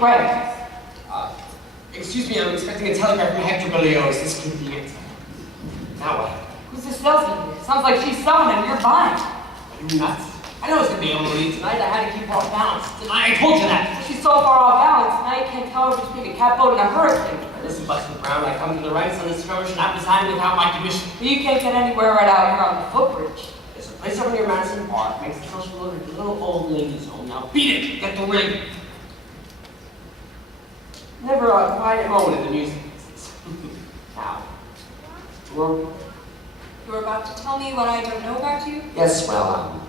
Right. Excuse me, I'm expecting a telegram from Hector Berlioz. Is this convenient? Now what? Who's this salesman? Sounds like she's selling and you're buying. Are you nuts? I know I was going to be able to leave tonight. I had to keep her off balance. I told you that. She's so far off balance, now you can't tell her between a catboat and a hurricane. Listen, Buster Brown, I come to the rights on this skirmish and not resign without my commission. But you can't get anywhere right out here on the footbridge. There's a place over near Madison Park. Makes the social look like a little old ladies' home. Now beat it! Get the ring! Never a quiet moment in the music business. Now, You're about to tell me what I don't know about you? yes, well,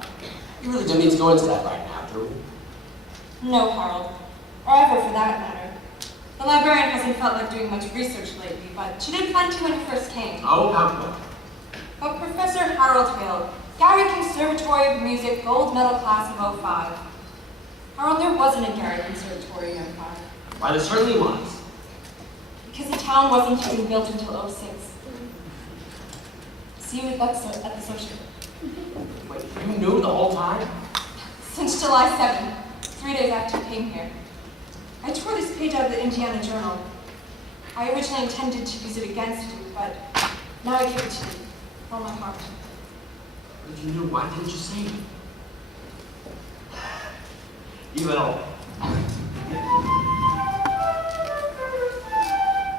you really don't need to go into that right now, do we? No, Harold. Or ever, for that matter. The librarian hasn't felt like doing much research lately, but she did plenty when you first came. Oh, how But Professor Harold Hill, Gary Conservatory of Music, gold medal class of '05. Harold, there wasn't a Gary Conservatory in '05. Why, there certainly was. Because the town wasn't even built until '06. See you at the social. Wait, you knew the whole time? Since July 7th, 3 days after you came here. I tore this page out of the Indiana Journal. I originally intended to use it against you, but now I give it to you, with all my heart. But you knew, why didn't you say it? You little...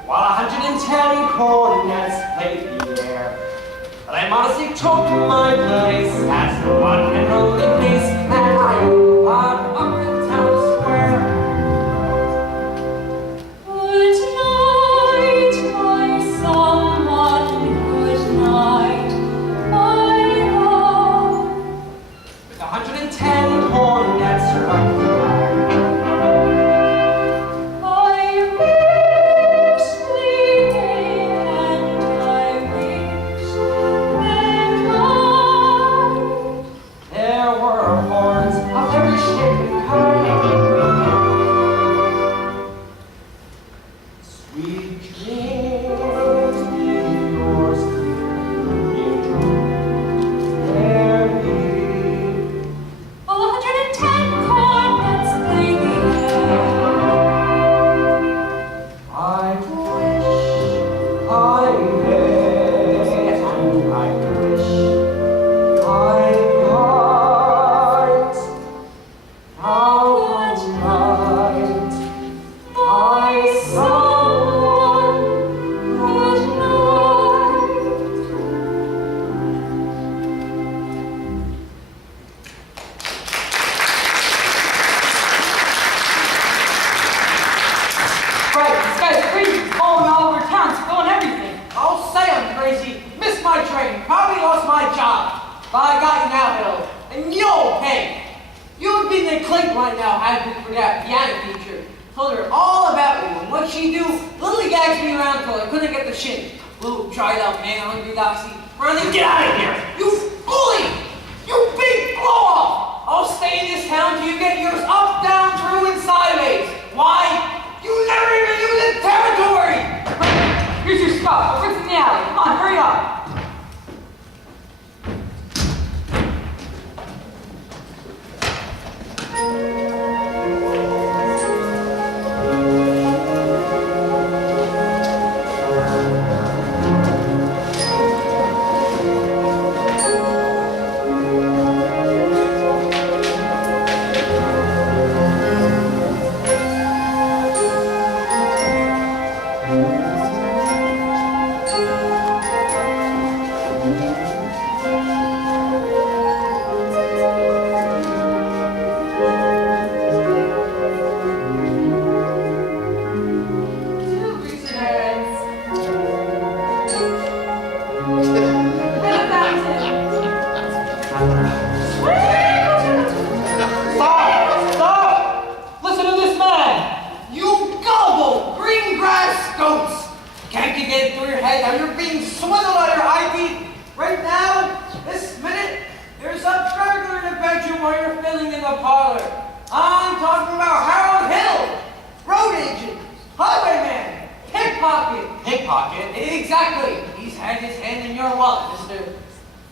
While 110 coordinates played the air, but I modestly took my place as the one and only place, and I occupied up in town square. Good night, my someone, good night, my love. With 110 coordinates right there.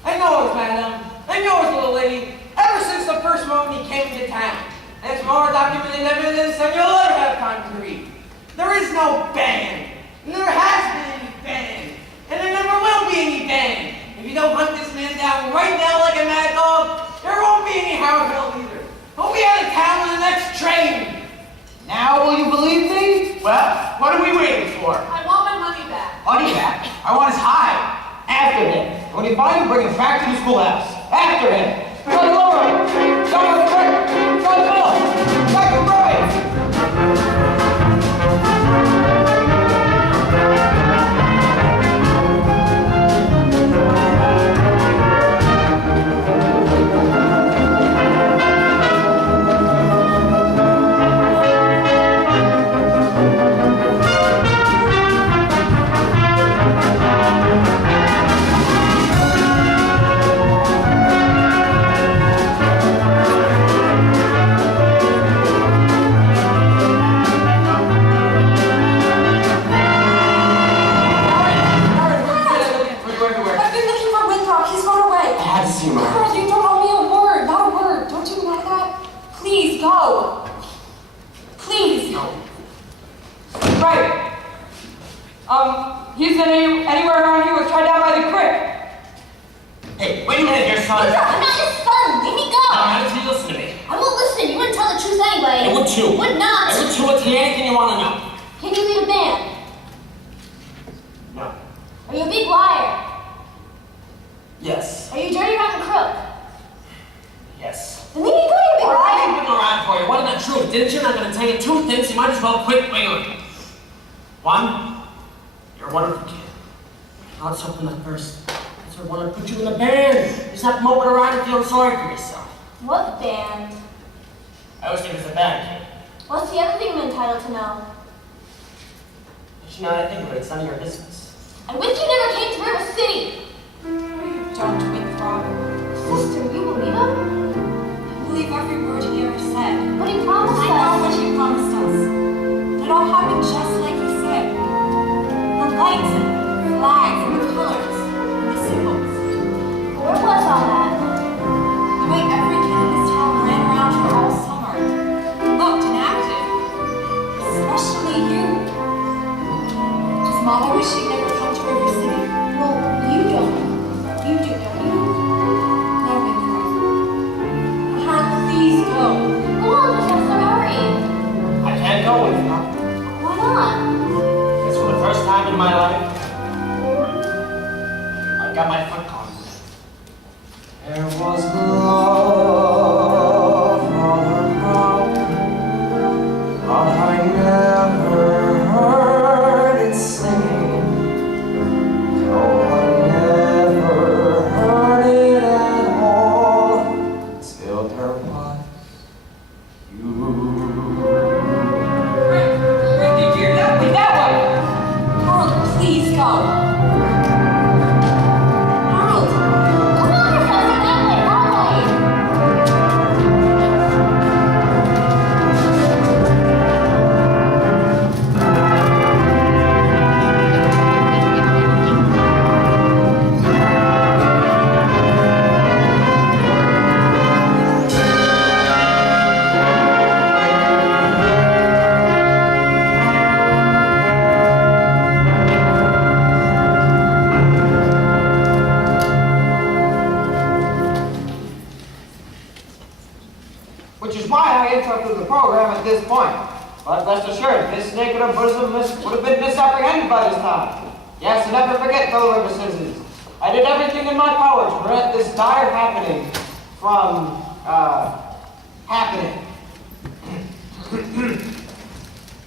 And yours, madam, and yours, little lady, ever since the first moment he came into town. That's more documented evidence than you'll ever have time to read. There is no band. There has been any band. And there never will be any band. If you don't hunt this man down right now like a mad dog, there won't be any Howard Hill either. He'll be out of town on the next train. Now will you believe me? Well, what are we waiting for? I want my money back. Money back. I want his hide. After him. When you find him, bring him back to the schoolhouse. After him. Run, Laura! Come on, quick! Run, Bill! Back and right! He's anywhere around here was tried down by the creek. Hey, wait a minute here, son. Woodrow, I'm not your son. Leave me go. How did you listen to me? I won't listen. You wouldn't tell the truth anyway. I would too. Would not. I would too. It's anything you want to know. Can you lead a band? No. Are you a big liar? Yes. Are you dirty, rotten crook? Yes. Then leave me go, you big What have liar. you been around for? You wanted the truth, didn't you? I'm not going to tell you two things. You might as well quit wailing. One, you're a wonderful kid. Not something at first. That's why I want to put you in a band. You stop moping around and feeling sorry for yourself. What band? I always think it's a bad kid. What's the other thing I'm entitled to know? But you know, I think of it, it's none of your business. I wish you never came to River City. Don't Winthrop. Sister, you believe him? I believe every word he ever said. But he promised I know us. what he promised us. It all happened just like he said. The lights and the flags and the colors and the symbols. Where was all that? The way every kid in this town ran around here all summer. Looked and acted. Especially you. Does Mama wish she'd never come to River City? Well, you don't. You do, don't you? No, Winthrop. Harold, please go. Go on, Professor, hurry. I can't go with you. Why not? Because for the first time in my life, I've got my foot caught. There was love on her mouth, but I never heard it singing. No, I never heard it at all till there was you. Rick, did you hear that? Leave that way. Harold, please go. Harold! Come on, Professor, that way, that way. Which is why I interrupted the program at this point. But rest assured, this naked bosom would have been misapprehended by this time. Yes, and never forget, fellow River citizens, I did everything in my power to prevent this dire happening from, happening.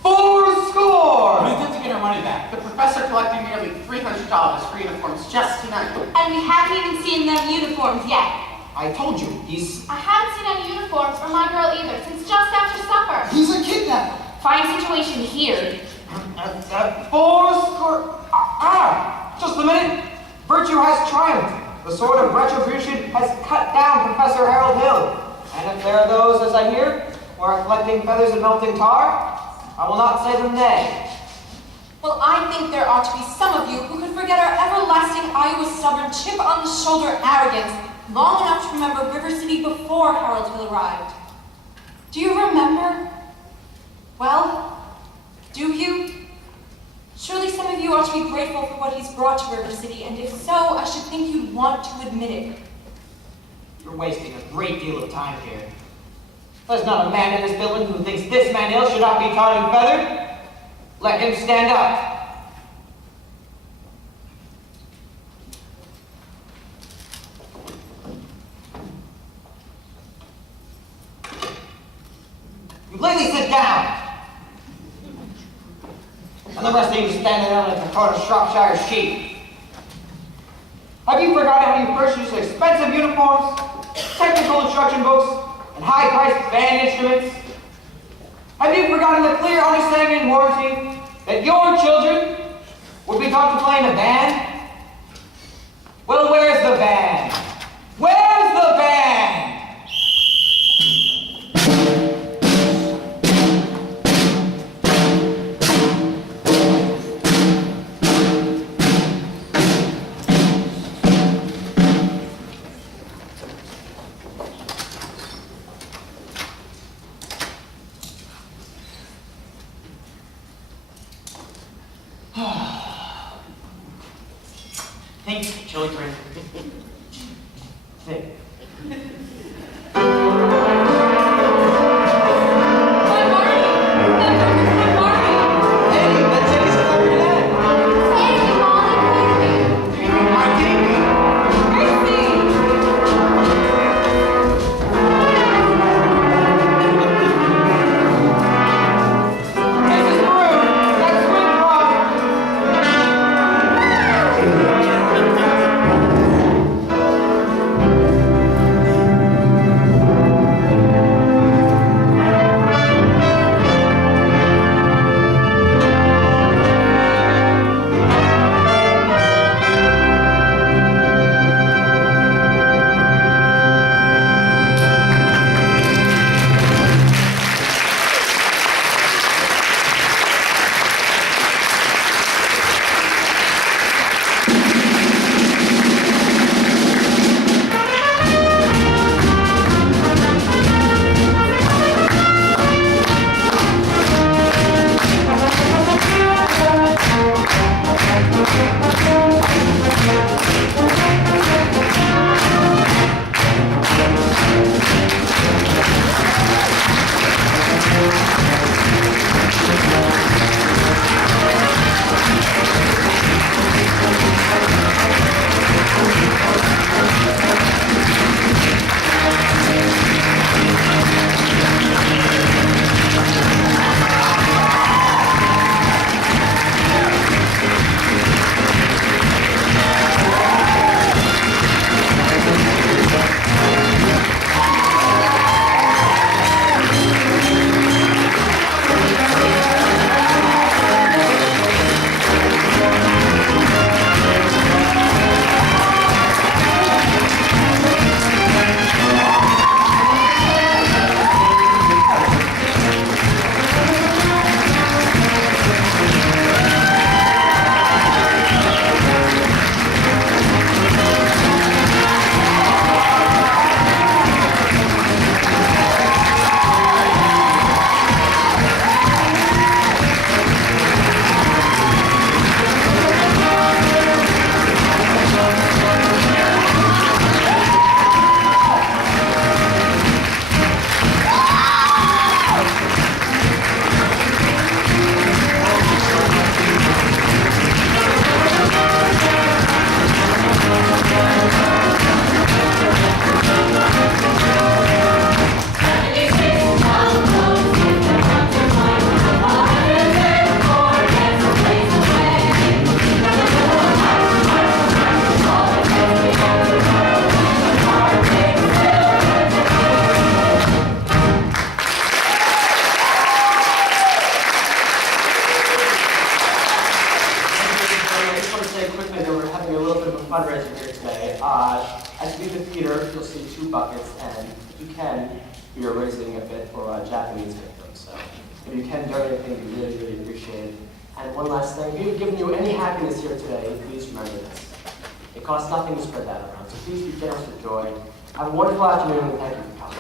4 score! We intend to get our money back. The professor collected nearly $300 for uniforms just tonight. And we haven't even seen them uniforms yet. I told you, he's... I haven't seen any uniforms or my girl either since just after supper. He's a kidnapper. Fine situation here. 4 score... just a minute. Virtue has triumphed. The sword of retribution has cut down Professor Harold Hill. And if there are those, as I hear, who are collecting feathers and melting tar, I will not say them nay. Well, I think there ought to be some of you who could forget our everlasting Iowa stubborn chip on the shoulder arrogance long enough to remember River City before Harold Hill arrived. Do you remember? Well, do you? Surely some of you ought to be grateful for what he's brought to River City, and if so, I should think you'd want to admit it. You're wasting a great deal of time here. There's not a man in this building who thinks this man ill should not be tarred and feathered. Let him stand up. You ladies sit down. And the rest of you standing there like a herd of Shropshire sheep. Have you forgotten how you purchased expensive uniforms, technical instruction books, and high-priced band instruments? Have you forgotten the clear understanding and warranty that your children would be taught to play in a band? Well, where's the band? Where's the band? Think, children. Think. fundraiser here today. As you leave the theater, you'll see 2 buckets, and if you can, we are raising a bit for Japanese victims. So if you can donate anything, we really, really appreciate it. And one last thing, if we've given you any happiness here today, please remember this. It costs nothing to spread that around, so please be generous with joy. Have a wonderful afternoon, and thank you for coming.